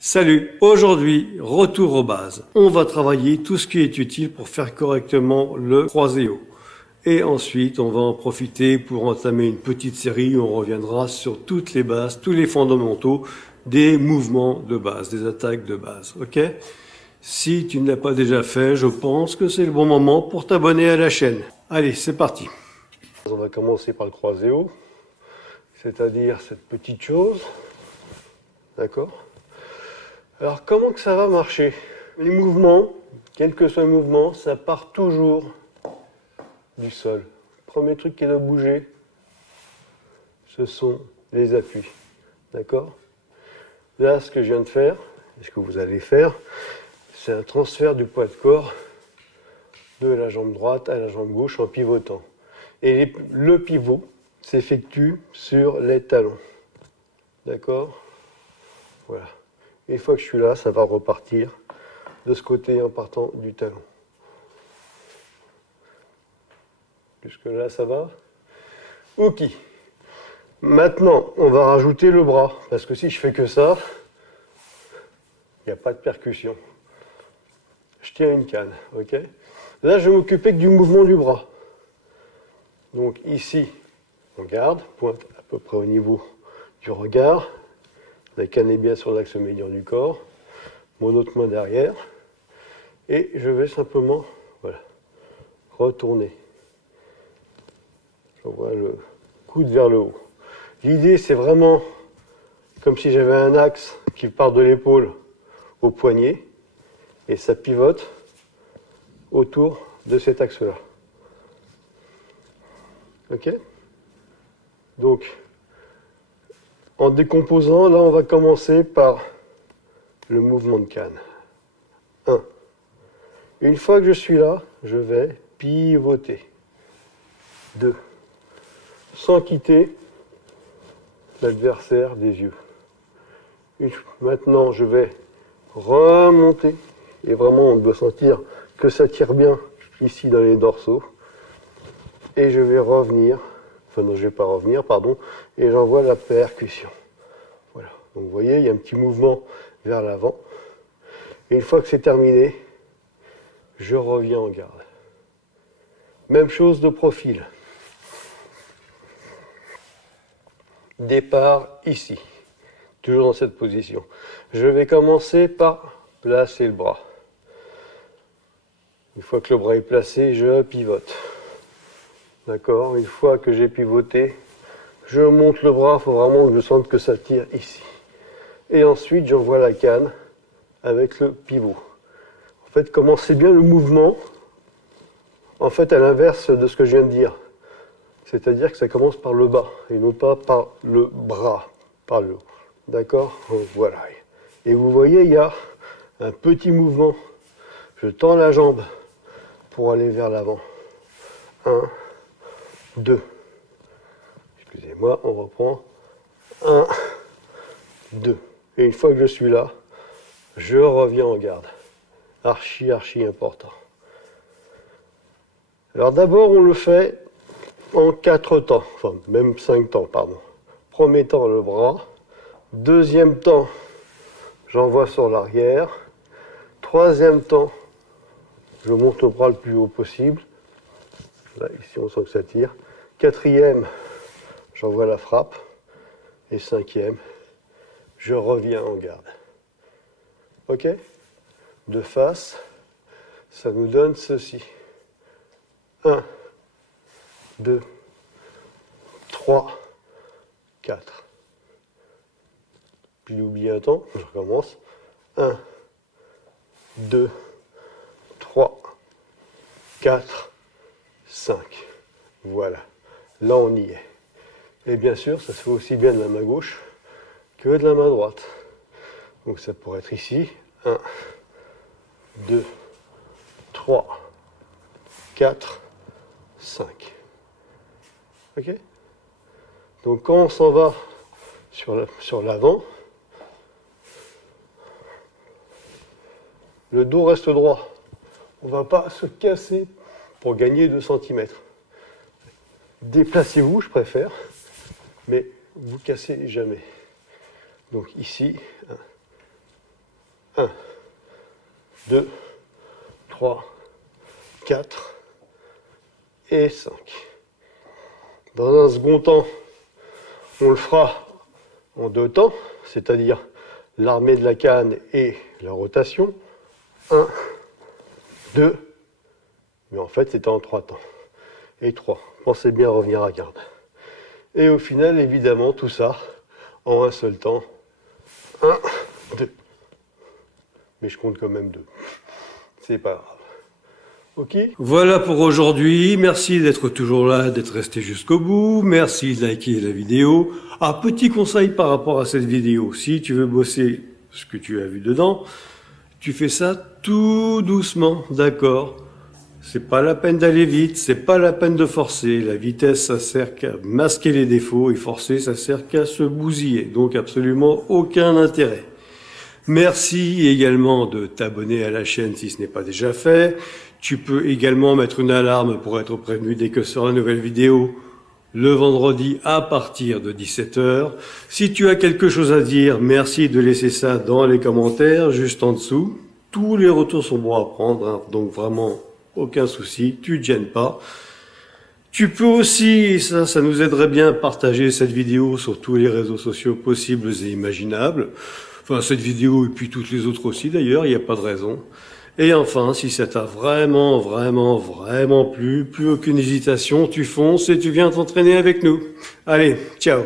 Salut, aujourd'hui, retour aux bases. On va travailler tout ce qui est utile pour faire correctement le croisé-haut. Et ensuite, on va en profiter pour entamer une petite série où on reviendra sur toutes les bases, tous les fondamentaux des mouvements de base, des attaques de base. Ok? Si tu ne l'as pas déjà fait, je pense que c'est le bon moment pour t'abonner à la chaîne. Allez, c'est parti. On va commencer par le croisé-haut, c'est-à-dire cette petite chose. D'accord? Alors, comment que ça va marcher? Les mouvements, quel que soit le mouvement, ça part toujours du sol. Premier truc qui doit bouger, ce sont les appuis. D'accord? Là, ce que je viens de faire, et ce que vous allez faire, c'est un transfert du poids de corps de la jambe droite à la jambe gauche en pivotant. Et le pivot s'effectue sur les talons. D'accord? Voilà. Une fois que je suis là, ça va repartir de ce côté en partant du talon. Jusque là, ça va? Ok. Maintenant, on va rajouter le bras. Parce que si je fais que ça, il n'y a pas de percussion. Je tiens une canne. Ok? Là, je vais m'occuper que du mouvement du bras. Donc ici, on garde, pointe à peu près au niveau du regard. La canne est bien sur l'axe médian du corps. Mon autre main derrière. Et je vais simplement, voilà, retourner. J'envoie le coude vers le haut. L'idée, c'est vraiment comme si j'avais un axe qui part de l'épaule au poignet. Et ça pivote autour de cet axe-là. Ok? Donc, en décomposant, là, on va commencer par le mouvement de canne. 1. Une fois que je suis là, je vais pivoter. 2. Sans quitter l'adversaire des yeux. Maintenant, je vais remonter. Et vraiment, on doit sentir que ça tire bien ici dans les dorsaux. Et je vais revenir. Enfin, non, je ne vais pas revenir, pardon. Et j'envoie la percussion. Voilà. Donc, vous voyez, il y a un petit mouvement vers l'avant. Et une fois que c'est terminé, je reviens en garde. Même chose de profil. Départ ici. Toujours dans cette position. Je vais commencer par placer le bras. Une fois que le bras est placé, je pivote. D'accord? Une fois que j'ai pivoté, je monte le bras. Il faut vraiment que je sente que ça tire ici. Et ensuite, j'envoie la canne avec le pivot. En fait, commencez bien le mouvement. En fait, à l'inverse de ce que je viens de dire. C'est-à-dire que ça commence par le bas et non pas par le bras, par le haut. D'accord? Voilà. Et vous voyez, il y a un petit mouvement. Je tends la jambe pour aller vers l'avant. 1, 2. Excusez-moi, on reprend. 1, 2. Et une fois que je suis là, je reviens en garde. Archi important. Alors d'abord, on le fait en 4 temps, enfin même 5 temps, pardon. Premier temps, le bras. Deuxième temps, j'envoie sur l'arrière. Troisième temps, je monte le bras le plus haut possible. Là, ici, on sent que ça tire. Quatrième, j'envoie la frappe. Et cinquième, je reviens en garde. Ok? De face, ça nous donne ceci. 1, 2, 3, 4. Puis j'oublie un temps, je recommence. 1, 2, 3, 4, 5. Voilà. Là, on y est. Et bien sûr, ça se fait aussi bien de la main gauche que de la main droite. Donc ça pourrait être ici. 1, 2, 3, 4, 5. Ok? Donc quand on s'en va sur l'avant, le dos reste droit. On ne va pas se casser pour gagner 2 cm. Déplacez-vous, je préfère, mais vous cassez jamais. Donc ici, 1, 1, 2, 3, 4 et 5. Dans un second temps, on le fera en 2 temps, c'est-à-dire l'armée de la canne et la rotation. 1, 2, mais en fait c'était en 3 temps. Et 3. Pensez bien à revenir à garde. Et au final, évidemment, tout ça en un seul temps. 1, 2. Mais je compte quand même 2. C'est pas grave. Ok. Voilà pour aujourd'hui. Merci d'être toujours là, d'être resté jusqu'au bout. Merci de liker la vidéo. Ah, petit conseil par rapport à cette vidéo. Si tu veux bosser ce que tu as vu dedans, tu fais ça tout doucement, d'accord? C'est pas la peine d'aller vite, c'est pas la peine de forcer. La vitesse, ça sert qu'à masquer les défauts et forcer, ça sert qu'à se bousiller. Donc absolument aucun intérêt. Merci également de t'abonner à la chaîne si ce n'est pas déjà fait. Tu peux également mettre une alarme pour être prévenu dès que sera une nouvelle vidéo le vendredi à partir de 17 h. Si tu as quelque chose à dire, merci de laisser ça dans les commentaires, juste en dessous. Tous les retours sont bons à prendre, hein, donc vraiment aucun souci, tu ne te gênes pas. Tu peux aussi, ça nous aiderait bien, partager cette vidéo sur tous les réseaux sociaux possibles et imaginables. Enfin, cette vidéo et puis toutes les autres aussi d'ailleurs, il n'y a pas de raison. Et enfin, si ça t'a vraiment plu, plus aucune hésitation, tu fonces et tu viens t'entraîner avec nous. Allez, ciao!